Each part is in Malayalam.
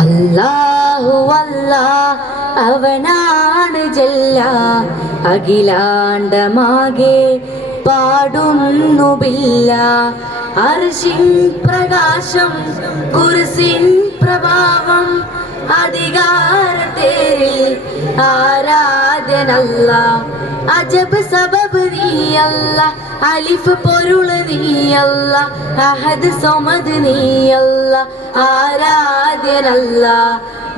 അല്ലാഹു അല്ലാ അവനാണ് ജല്ല. അഖിലാണ്ടമാകെ പാടുന്നു ബില്ല അർഷിൻ പ്രകാശം കുർസിൻ പ്രഭാവം അധികാരത്തേരിൽ അജബ് സബബ് നീയല്ല. അലിഫ് പൊരുൾ നീയല്ല. അഹദ് സമദ് നീയല്ല. ആരാധ്യനല്ല.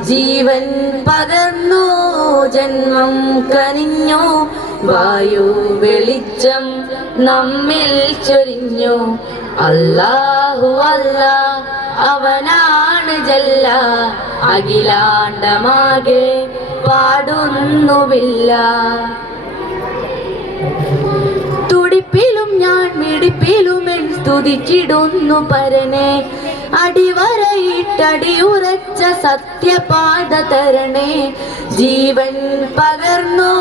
ജീവൻ പകർന്നു ജന്മം കനിഞ്ഞു. വായു വെളിച്ചം നമ്മിൽ ചൊരിഞ്ഞു. അല്ലാഹു അല്ല അവനാണ് ജല്ല. അഖിലാണ്ടമാകെ പാടുന്നുവില്ല തുടിപ്പിലും ഞാൻ മിടിപ്പിലുമെൻ സ്തുതിച്ചിടുന്നു പരനെ. അടിവരയിട്ടടിയുറച്ച സത്യപാത തരണേ. ജീവൻ പകർന്നു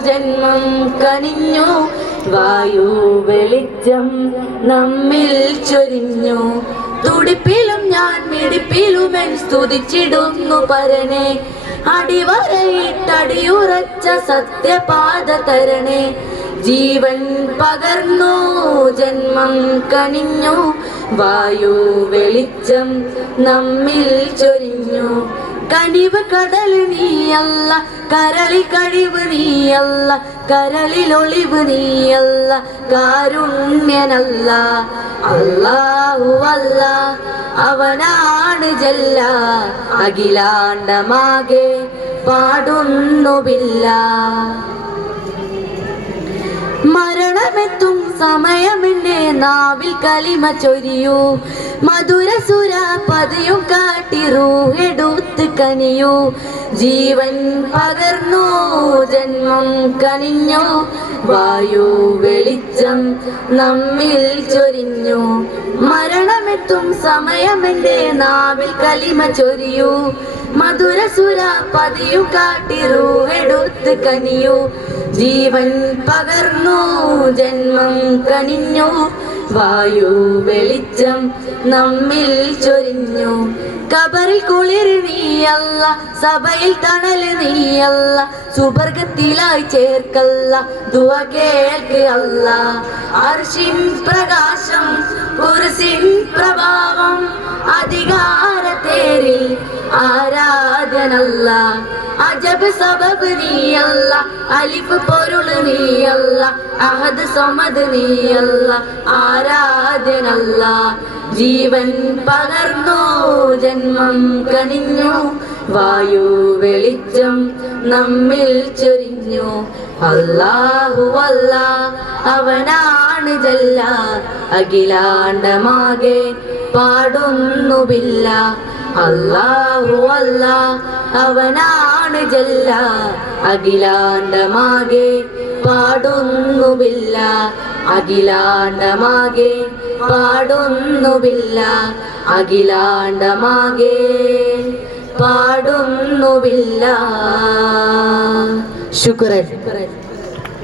ജന്മം കനിഞ്ഞു. വായു വെളിച്ചം നമ്മിൽ ചൊരിഞ്ഞു. തുടിപ്പിലും ഞാൻ മിടിപ്പിലുമെൻ സ്തുതിച്ചിടുന്നു പരനെ. അടിവരയിട്ടടിയുറച്ച സത്യപാത തരണേ ജീവൻ പകർന്നു ജന്മം കനിഞ്ഞു. വായു വെളിച്ചം നമ്മിൽ ചൊരിഞ്ഞു. കനിവ് കടൽ നീയല്ല കരളി കഴിവ് നീയല്ല കരളിലൊളിവ് നീയല്ല കാരുണ്യനല്ല. അല്ലാഹു അല്ല അവനാണ് ജല്ല അഖിലാണ്ടമാകെ പാടുന്നുവില്ല മരണമെത്തും സമയമെന്നെ നാവിൽ കലിമ ചൊരിയൂ. മധുരസുര പതിയും കാട്ടി റൂഹെടുത്ത് കനിയൂ. ജീവൻ പകർന്നു ജന്മം കനിഞ്ഞു. വായു വെളിച്ചം നമ്മിൽ ചൊരിഞ്ഞു. മരണമെത്തും സമയമെന്റെ നാവിൽ കലിമ ചൊരിയൂ. മധുരസുര പതിയു കാട്ടി എടുത്ത് കനിയൂ. ജീവൻ പകർന്നു ജന്മം കനിഞ്ഞു. വായു വെളിച്ചം നമ്മിൽ ചൊരിഞ്ഞു. കബറിൽ കുളിർ നീയല്ല സഭയിൽ തണൽ നീയല്ല സുവർഗത്തിലായി ചേർക്കല്ല ദുവ കേൾക്ക് അല്ല. അർഷിൻ പ്രകാശം കുറിസിൻ പ്രഭാവം അധികാരത്തേരിൽ ആരാധനല്ല. അജബ് സബബ് നീയല്ല അലിഫ് പൊരുൾ നീയല്ല അഹദ് സമദ് നീയല്ല ആരാധനല്ല. ജീവൻ പകർന്നു ജന്മം കനിഞ്ഞു. വായു വെളിച്ചം നമ്മിൽ ചൊരിഞ്ഞു. അല്ലാഹു അല്ല. അവനാണ് ജല്ല അഖിലാണ്ടമാകെ പാടുന്നുവില്ല അല്ലാഹു അല്ല. അവനാണ് ജല്ല. അഖിലാണ്ടമാകെ പാടുന്നുമില്ല. അഖിലാണ്ടമാകെ പാടുന്നുമില്ല. അഖിലാണ്ടമാകെ പാടുന്നുവില്ല ശുക്രൻ.